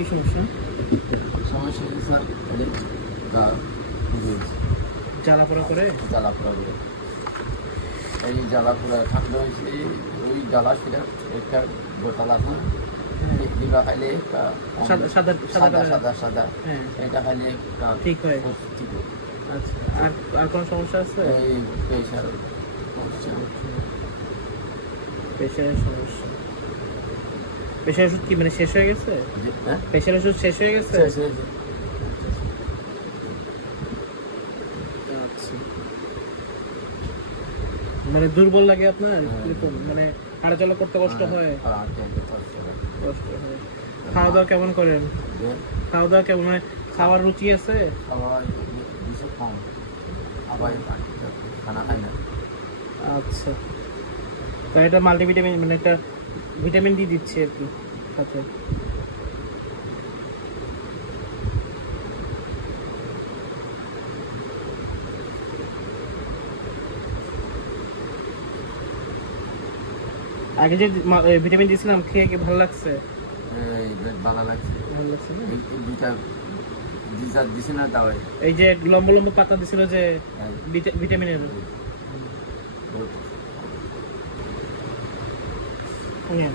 কি সমস্যা? সমস্যা হচ্ছে স্যার গা জ্বালা পোড়া করে? জ্বালা পোড়া করে এই জ্বালা পোড়া ঠান্ডা হয়েছে ওই জ্বালা সেটা একটা বোতল আছে দিবা খাইলে সাদা সাদা সাদা সাদা সাদা সাদা হ্যাঁ এটা খাইলে ঠিক হয়। ঠিক হয়। আচ্ছা, আর আর কোনো সমস্যা আছে? এই প্রেশার সমস্যা প্রেশারের সমস্যা। প্রেশার ওষুধ কি মানে শেষ হয়ে গেছে? হ্যাঁ প্রেশার ওষুধ শেষ হয়ে গেছে? শেষ হয়েছে। আচ্ছা, মানে দুর্বল লাগে আপনার এরকম, মানে হাঁটাচলা করতে কষ্ট হয়? কষ্ট হয়। খাওয়া দাওয়া কেমন করেন? খাওয়া দাওয়া কেমন হয়? খাওয়ার রুচি আছে? খাওয়ার বেশি কম আবার খানা খাই না। আচ্ছা, তো এটা মাল্টিভিটামিন মানে একটা ভিটামিন ডি দিচ্ছে আর কি সাথে। আগে যে ভিটামিন দিয়েছিলাম খেয়ে কি ভালো লাগছে? ভালো লাগছে ভালো লাগছে না? দুইটা দিছে না তাও এই যে লম্বা লম্বা পাতা দিছিল যে ভিটামিনের। হ্যাঁ।